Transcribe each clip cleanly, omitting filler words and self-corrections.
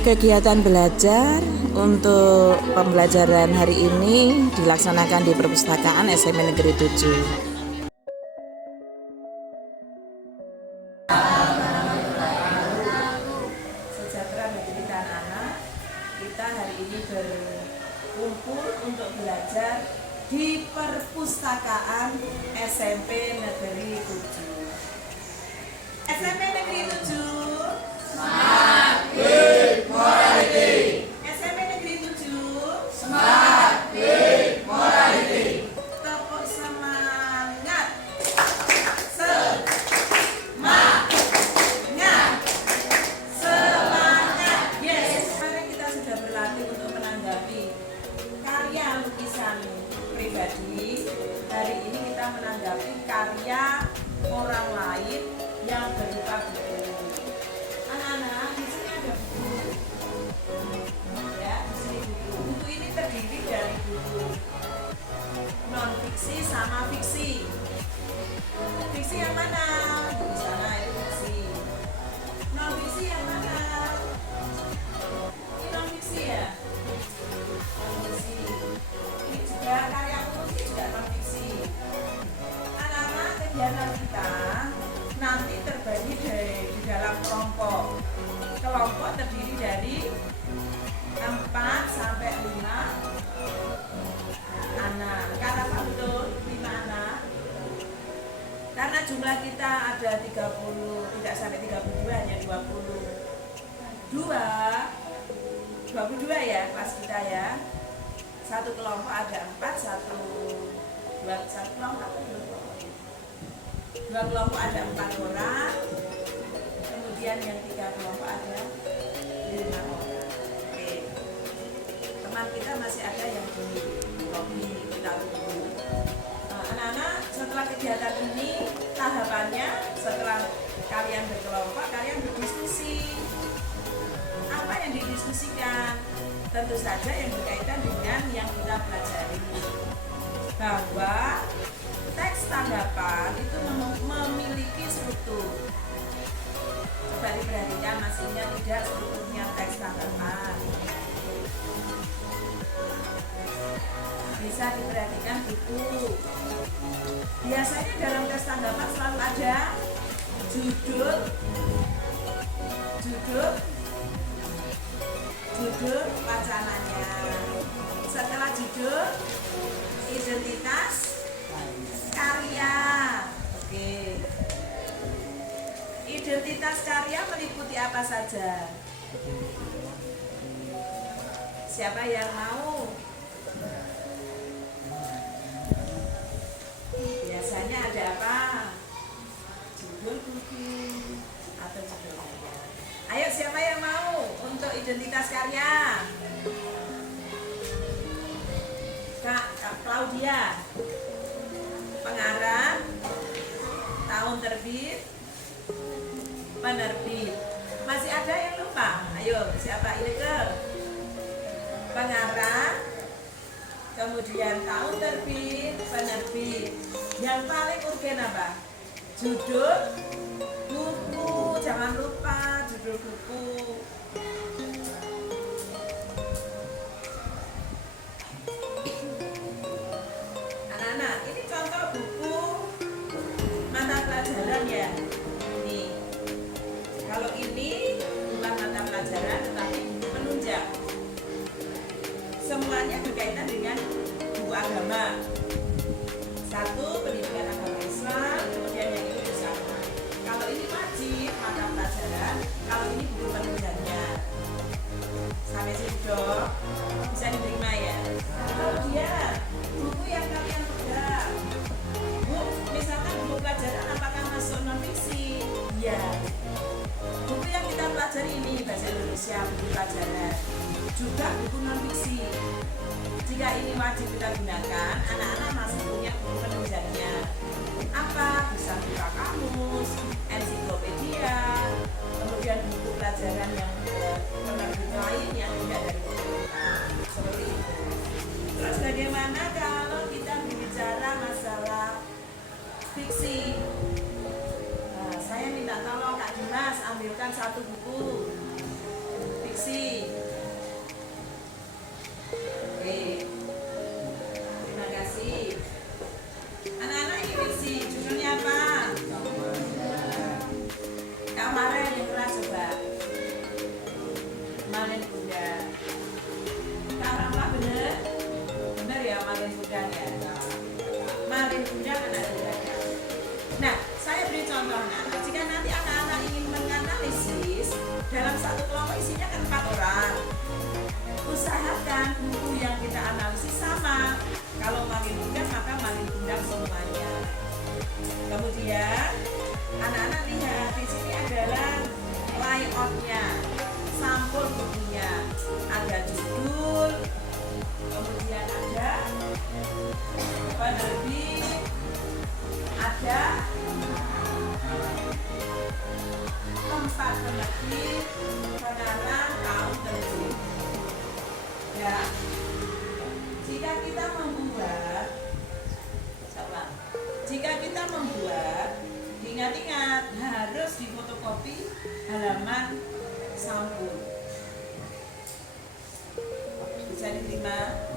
Kegiatan belajar untuk pembelajaran hari ini dilaksanakan di Perpustakaan SMP Negeri 7. Sejahtera bagi kita anak-anak, kita hari ini berkumpul untuk belajar di Perpustakaan SMP Negeri 7. SMP Negeri 7. SMP Negeri 7. Tepuk semangat. Semangat. Yes. Kemarin kita sudah berlatih untuk menanggapi karya lukisan pribadi. Hari ini kita menanggapi karya orang lain yang berupa buku. Anak-anak, di sini ada buku. Ya, di sini buku. Buku ini terdiri dari buku non fiksi sama fiksi. Fiksi yang mana? Di sana itu fiksi. Non fiksi yang mana? Ini non fiksi ya? Non fiksi. Ini juga karya umum, ini juga non fiksi. Anak-anak, kegiatan kita nanti terbagi di dalam kelompok. Kelompok terdiri dari 4 sampai 5 anak. Kenapa betul 5 anak? Karena jumlah kita ada 30, tidak sampai 32, hanya 22 ya kelas kita ya. Satu kelompok ada 4, satu kelompok, dua kelompok ada 4 orang, kemudian yang 3 kelompok ada 5 orang. Oke, teman kita masih ada yang di lobby, kita tunggu. Anak-anak, setelah kegiatan ini tahapannya, setelah kalian berkelompok, kalian berdiskusi. Apa yang didiskusikan? Tentu saja yang berkaitan dengan yang kita pelajari, bahwa teks tanggapan itu memiliki struktur. Coba diperhatikan, masih ingat tidak strukturnya teks tanggapan? Bisa diperhatikan buku. Biasanya dalam teks tanggapan selalu ada judul wacananya. Setelah judul, identitas karya. Oke. Identitas karya meliputi apa saja? Siapa yang mau? Biasanya ada apa? Judul buku atau judul karya. Ayo, siapa yang mau untuk identitas karya? Kak Claudia. Pengarang, tahun terbit, penerbit. Masih ada yang lupa? Ayo, siapa? Ini ke pengarang, kemudian tahun terbit, penerbit. Yang paling urgen apa? Judul buku. Jangan lupa judul buku. Anak-anak, ini contoh buku mata pelajaran ya. Ini, kalau ini bukan mata pelajaran tetapi buku penunjang. Semuanya berkaitan dengan buku agama. Satu, pendidikan agama Islam, kemudian yang ini bersama. Kalau ini wajib mata pelajaran, kalau ini buku penunjangnya. Sampai situ dong, bisa diterima ya. Kemudian buku yang kalian pegang, misalkan buku pelajaran apakah masuk non fiksi? Iya. Buku yang kita pelajari ini bahasa Indonesia, buku pelajaran, juga buku non fiksi. Jika ini wajib kita gunakan, anak-anak masih punya buku penunjangnya. Apa? Bisa buka kamus, ensiklopedia, kemudian buku pelajaran yang penerbit lain yang tidak dari pemerintah. Seperti itu. Terus bagaimana kalau kita berbicara masalah fiksi? Saya minta tolong Kak Dimas ambilkan satu buku fiksi. Malin Kundang. Kak Ramlah bener? Bener ya Malin Kundang ya. Malin Kundang anak durhaka. Nah, saya beri contoh anak. Jika nanti anak-anak ingin menganalisis dalam satu kelompok isinya kan 4 orang. Usahakan buku yang kita analisis sama. Kalau Malin Kundang maka Malin Kundang semuanya. Kemudian anak-anak lihat di sini adalah layoutnya, sampul bukunya. Ada judul, kemudian ada penerbit, ada tempat penerbit, pengarang, tahun terbit. Ya, jika kita membuat, ingat-ingat harus difotokopi halaman sampul. Bisa diterima?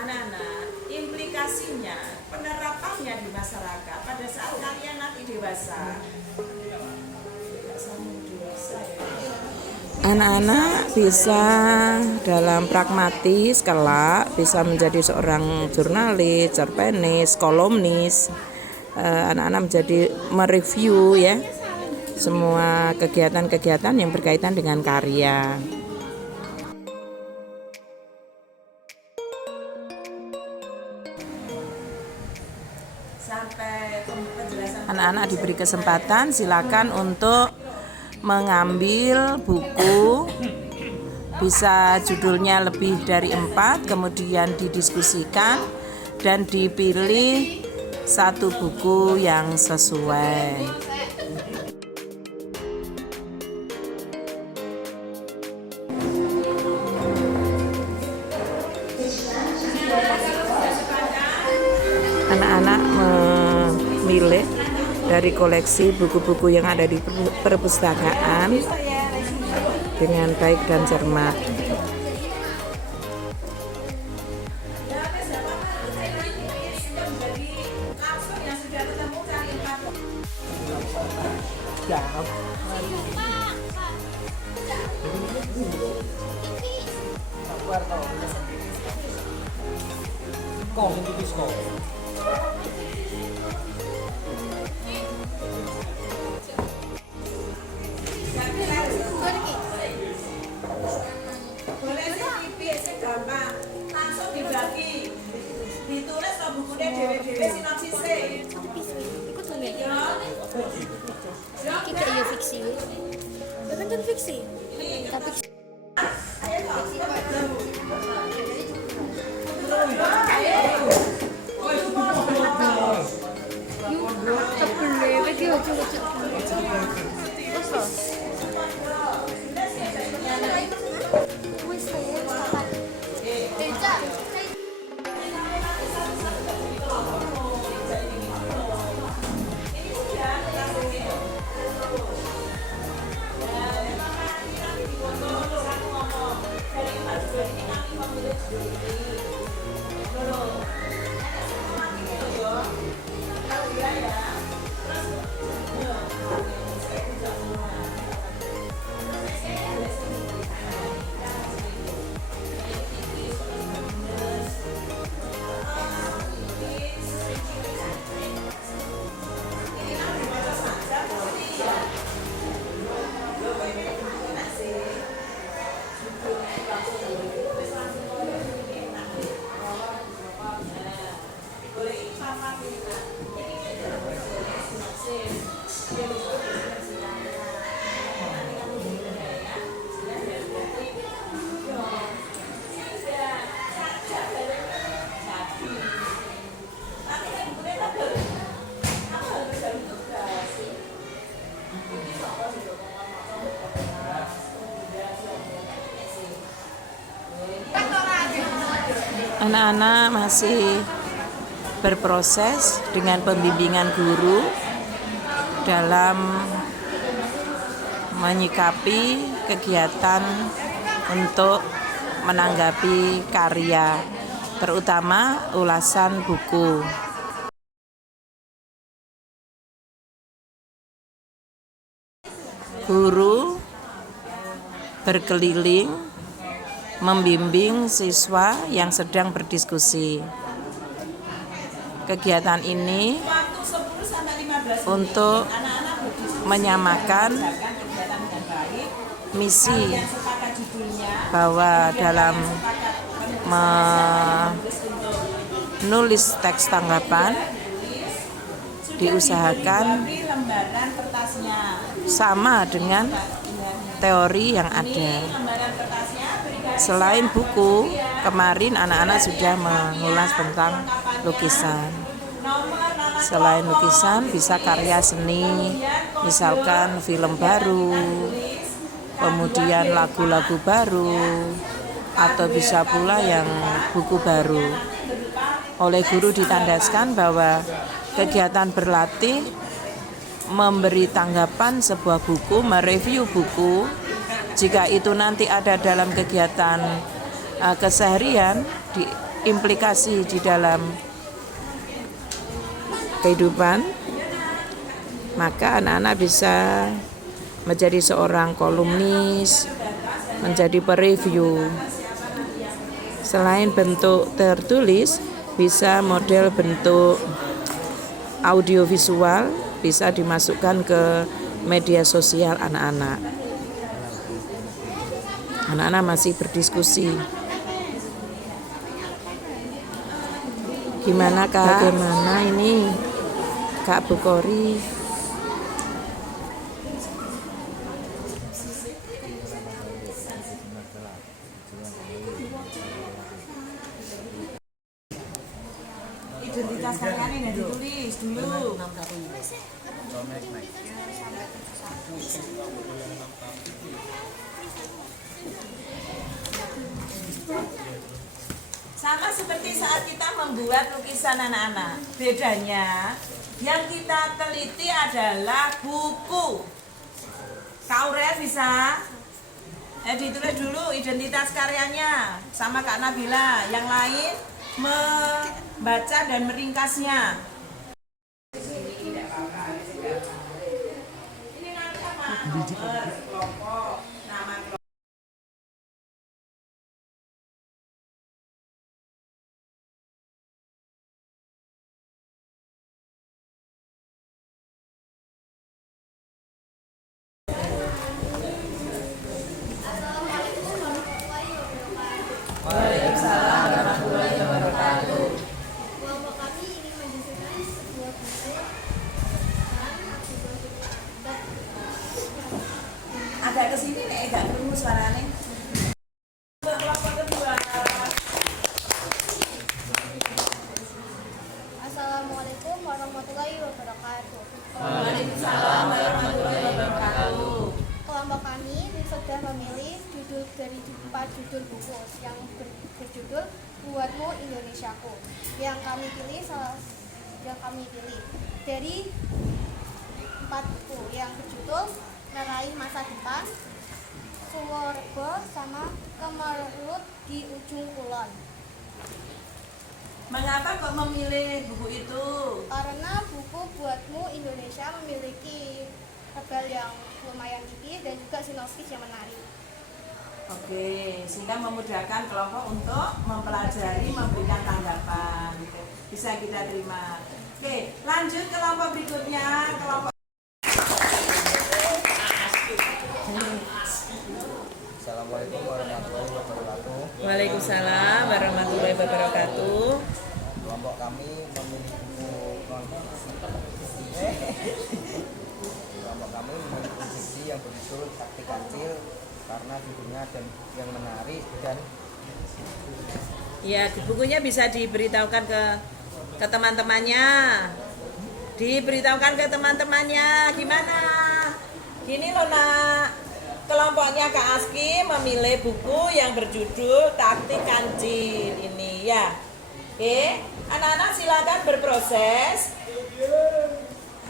Anak-anak, implikasinya, penerapannya di masyarakat pada saat kalian nanti dewasa. Anak-anak bisa dalam pragmatis kelak bisa menjadi seorang jurnalis, cerpenis, kolumnis. Anak-anak menjadi mereview ya semua kegiatan-kegiatan yang berkaitan dengan karya. Anak-anak diberi kesempatan, silakan untuk mengambil buku, bisa judulnya lebih dari 4, kemudian didiskusikan dan dipilih satu buku yang sesuai. Anak-anak memilih dari koleksi buku-buku yang ada di perpustakaan dengan baik dan cermat. Boleh sih gampang, langsung dibagi, ditulis ke bukunya dewe-dewe sinopsisnya. Ikut nggak ya? Kita iya fiksi. Kan fiksi. Tapi Anak-anak masih berproses dengan pembimbingan guru dalam menyikapi kegiatan untuk menanggapi karya, terutama ulasan buku. Guru berkeliling membimbing siswa yang sedang berdiskusi. Kegiatan ini Waktu 10 sampai 15 menit. untuk Anak-anak berdiskusi menyamakan mengerjakan kegiatan dengan baik. misi Yang sepakat judulnya, bahwa dalam sepakat menulis untuk menulis teks tanggapan diusahakan beri lembaran kertasnya. sama dengan teori yang ada. Lembaran kertasnya beri Selain buku, kemarin anak-anak sudah mengulas tentang lukisan. nomor Selain lukisan, bisa karya seni, misalkan film baru, kemudian lagu-lagu baru, atau bisa pula yang buku baru. Oleh guru ditandaskan bahwa kegiatan berlatih memberi tanggapan sebuah buku, mereview buku, jika itu nanti ada dalam kegiatan keseharian, diimplikasi di dalam kehidupan, maka anak-anak bisa menjadi seorang kolumnis, menjadi pereview. Selain bentuk tertulis, bisa model bentuk audiovisual, bisa dimasukkan ke media sosial anak-anak. Anak-anak masih berdiskusi. Gimana Kak? Bagaimana ini Kak Bukori? identitas kalian ini ditulis dulu. Sama seperti saat kita membuat lukisan anak-anak, bedanya yang kita teliti adalah buku. Kak Aurel bisa ditulis dulu identitas karyanya sama Kak Nabila, yang lain membaca dan meringkasnya. Ini nanti apa? Nomor, kelompok, nama kelompok. Kelompok kami ingin mendiskusikan sebuah buku Agak kesini nih, agak ketemu suaranya. Kelompok kedua. Assalamualaikum warahmatullahi wabarakatuh. Waalaikumsalam warahmatullahi wabarakatuh. Kelompok kami sudah memilih judul dari 4 judul buku yang berjudul Buatmu Indonesiaku. Yang kami pilih dari 4 buku yang berjudul Meraih Masa Depan, Suwargo, sama Kemelut di Ujung Kulon. Mengapa kok memilih buku itu? Karena buku Buatmu Indonesia memiliki tebal yang lumayan tipis dan juga sinopsis yang menarik. Oke, sehingga memudahkan kelompok untuk mempelajari, memberikan tanggapan. Bisa kita terima. Oke, lanjut kelompok berikutnya. Kelompok Assalamualaikum warahmatullahi wabarakatuh. Waalaikumsalam warahmatullahi wabarakatuh. Kelompok kami memilih buku non-fiksi. Kelompok kami memilih buku fiksi yang berjudul Sakti Kancil karena judulnya dan yang menarik dan Ya, bukunya bisa diberitahukan ke teman-temannya. Diberitahukan ke teman-temannya. Gimana? Gini loh nak. Kelompoknya Kak Aski memilih buku yang berjudul Sakti Kancil ini ya. Oke, anak-anak silakan berproses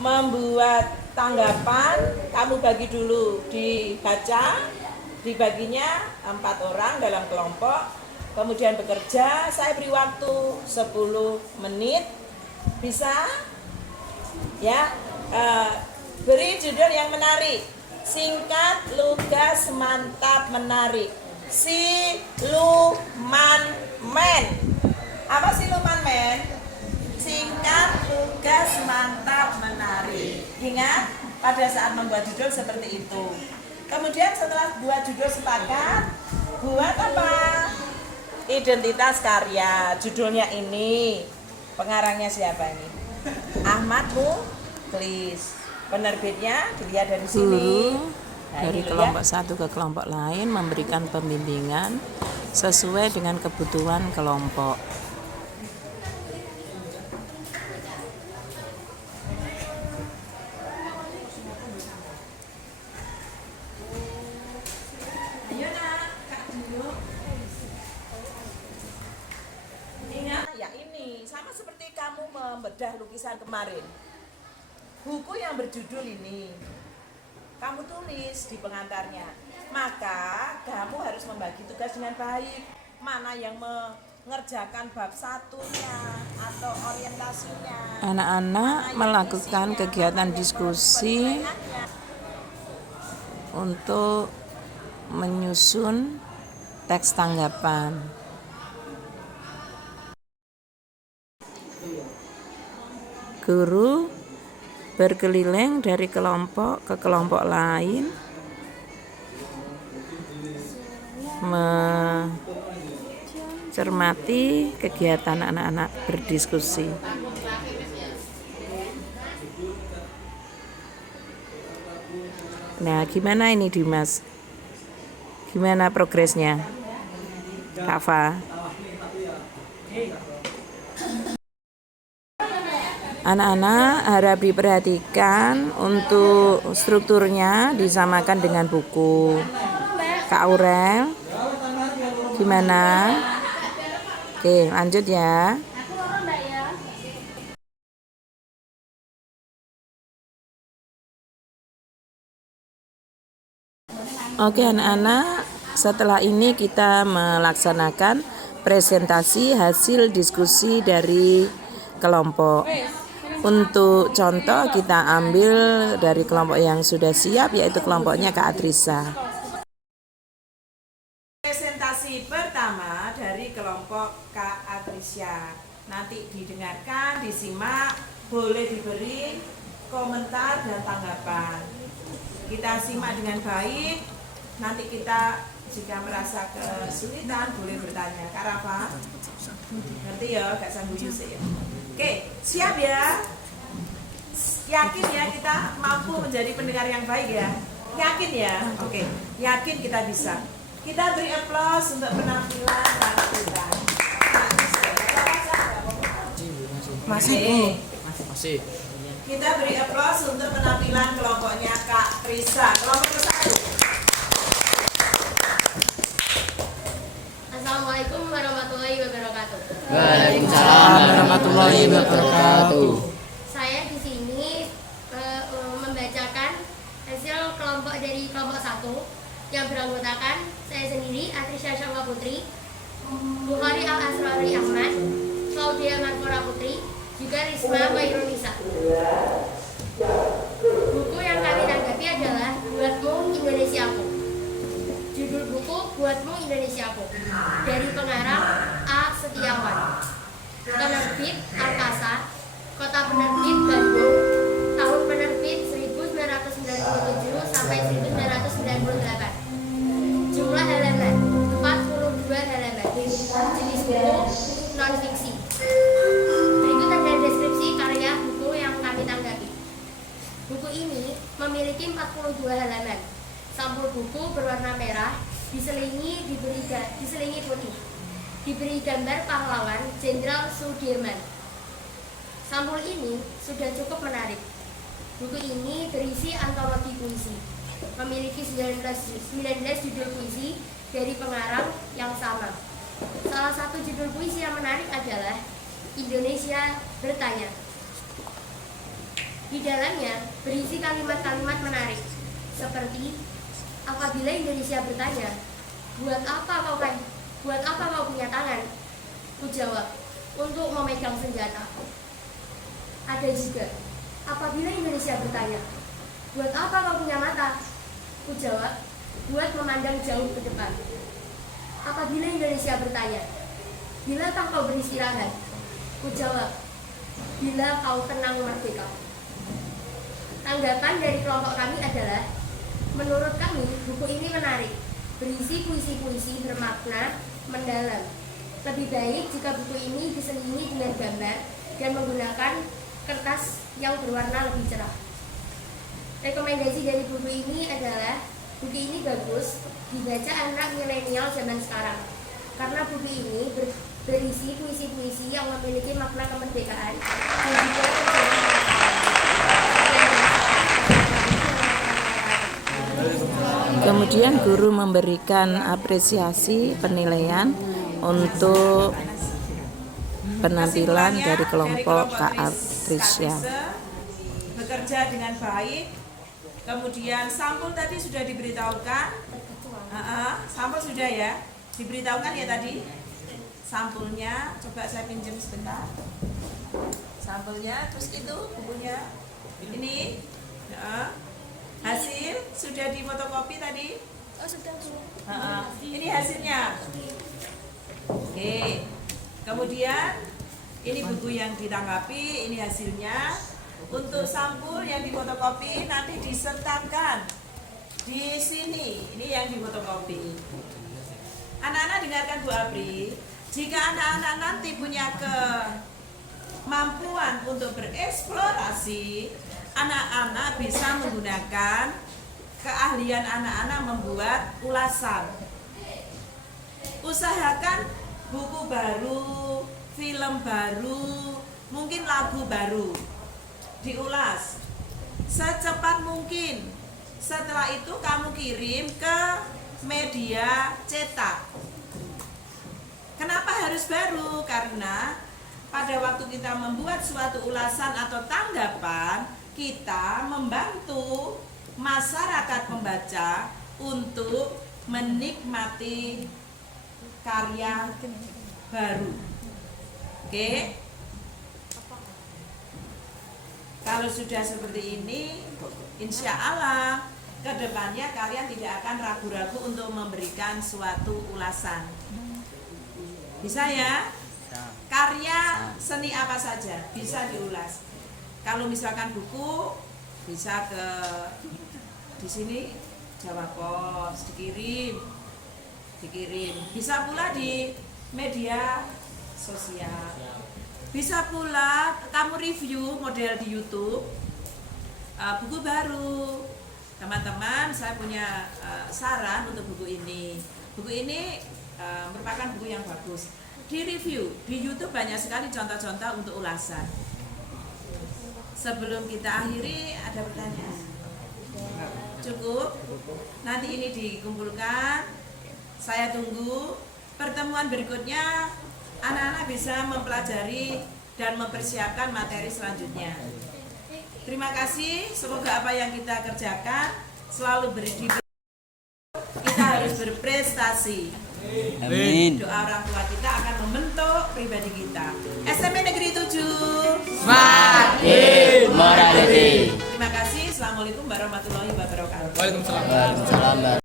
membuat tanggapan. Kamu bagi dulu, dibaca, dibaginya 4 orang dalam kelompok, kemudian bekerja. Saya beri waktu 10 menit, bisa ya. Beri judul yang menarik. Singkat, lugas, mantap, menarik. Siluman men. Apa siluman men? Singkat, lugas, mantap, menarik. Ingat, pada saat membuat judul seperti itu. Kemudian setelah buat judul sepakat, buat apa? Identitas karya. Judulnya ini. Pengarangnya siapa ini? Ahmad Mukhlis. Penerbitnya dilihat dari sini. Guru Nah, dari ini kelompok satu ke kelompok lain memberikan pembimbingan sesuai dengan kebutuhan kelompok. Ayo nak, Kak dulu. Ingat ya ini sama seperti kamu membedah lukisan kemarin. Buku yang berjudul ini kamu tulis di pengantarnya. Maka kamu harus membagi tugas dengan baik. Mana yang mengerjakan bab satunya atau orientasinya. Anak-anak melakukan kegiatan diskusi untuk menyusun teks tanggapan. Guru berkeliling dari kelompok ke kelompok lain mencermati kegiatan anak-anak berdiskusi. Nah, gimana ini Dimas? Gimana progresnya? Kafa? Anak-anak harap diperhatikan untuk strukturnya disamakan dengan buku. Kak Aurel, gimana? Oke, lanjut ya. Oke anak-anak, setelah ini kita melaksanakan presentasi hasil diskusi dari kelompok. Untuk contoh kita ambil dari kelompok yang sudah siap, yaitu kelompoknya Kak Atrisa. Presentasi pertama dari kelompok Kak Atrisa. Nanti didengarkan, disimak, boleh diberi komentar dan tanggapan. Kita simak dengan baik. Nanti kita jika merasa kesulitan boleh bertanya. Kak Rafa, ngerti ya, Kak Sangguyu ya. Oke, siap ya? Yakin ya kita mampu menjadi pendengar yang baik ya? Yakin ya? Oke, yakin kita bisa. Kita beri aplaus untuk penampilan kita. Masih. Kita beri aplaus untuk penampilan kelompoknya Kak Trisa. Kelompok ke-1. Assalamualaikum warahmatullahi wabarakatuh. Waalaikumsalam warahmatullahi wabarakatuh. Saya di sini membacakan hasil kelompok dari kelompok 1 yang beranggotakan saya sendiri, Atrisya Syamwa Putri, Bukhari Al-Asrari Ahmad, Claudia Markora Putri, juga Risma Mairunisa. Buku yang kami tanggapi adalah Buatmu Indonesiaku. Judul buku Buatmu Indonesiaku dari pengarang A. Setiawan. Penerbit Arkasa, Kota Penerbit Bandung, tahun penerbit 1997 sampai 1998. Jumlah halaman 42 halaman. Jenis buku non-fiksi. Berikut ada deskripsi karya buku yang kami tanggapi. Buku ini memiliki 42 halaman. Sampul buku berwarna merah, diselingi putih. Diberi gambar pahlawan Jenderal Sudirman. Sampul ini sudah cukup menarik. Buku ini berisi antologi puisi. Memiliki 19 judul puisi dari pengarang yang sama. Salah satu judul puisi yang menarik adalah Indonesia Bertanya. Di dalamnya berisi kalimat-kalimat menarik seperti, apabila Indonesia bertanya, buat apa kau punya tangan? Ku jawab, untuk memegang senjata. Ada juga, apabila Indonesia bertanya, buat apa kau punya mata? Ku jawab, buat memandang jauh ke depan. Apabila Indonesia bertanya, bilakah kau beristirahat? Ku jawab, bila kau tenang merdeka. Tanggapan dari kelompok kami adalah, menurut kami buku ini menarik, berisi puisi-puisi bermakna mendalam. Lebih baik jika buku ini diselingi dengan gambar dan menggunakan kertas yang berwarna lebih cerah. Rekomendasi dari buku ini adalah, buku ini bagus dibaca anak milenial zaman sekarang karena buku ini berisi puisi-puisi yang memiliki makna kemerdekaan dan juga Kemudian guru memberikan apresiasi penilaian untuk penampilan dari kelompok Kak Atrisya. Bekerja dengan baik. Kemudian sampul tadi sudah diberitahukan. Sampul sudah ya, diberitahukan ya tadi. Sampulnya, coba saya pinjam sebentar. Sampulnya, terus itu bukunya. Ini hasil sudah difotokopi tadi. Oh, sudah Bu. Ini hasilnya. Oke. Kemudian ini buku yang ditanggapi, ini hasilnya. Untuk sampul yang difotokopi nanti disertakan di sini. Ini yang difotokopi. Anak-anak dengarkan Bu Apri. Jika anak-anak nanti punya kemampuan untuk bereksplorasi, anak-anak bisa menggunakan keahlian anak-anak membuat ulasan. Usahakan buku baru, film baru, mungkin lagu baru diulas secepat mungkin. Setelah itu kamu kirim ke media cetak. Kenapa harus baru? Karena pada waktu kita membuat suatu ulasan atau tanggapan, kita membantu masyarakat pembaca untuk menikmati karya baru. Oke? Kalau sudah seperti ini, insya Allah kedepannya kalian tidak akan ragu-ragu untuk memberikan suatu ulasan. Bisa ya? Karya seni apa saja bisa diulas. Kalau misalkan buku bisa ke di sini Jawa Pos dikirim. Bisa pula di media sosial. Bisa pula kamu review model di YouTube buku baru. Teman-teman, saya punya saran untuk buku ini. Buku ini merupakan buku yang bagus. Di review di YouTube banyak sekali contoh-contoh untuk ulasan. Sebelum kita akhiri, ada pertanyaan? Cukup? Nanti ini dikumpulkan. Saya tunggu pertemuan berikutnya. Anak-anak bisa mempelajari dan mempersiapkan materi selanjutnya. Terima kasih. Semoga apa yang kita kerjakan selalu kita harus berprestasi. Amin. Doa orang tua kita akan membentuk pribadi kita. SMP Negeri 7 Makin morality. Terima kasih. Assalamualaikum warahmatullahi wabarakatuh. Waalaikumsalam.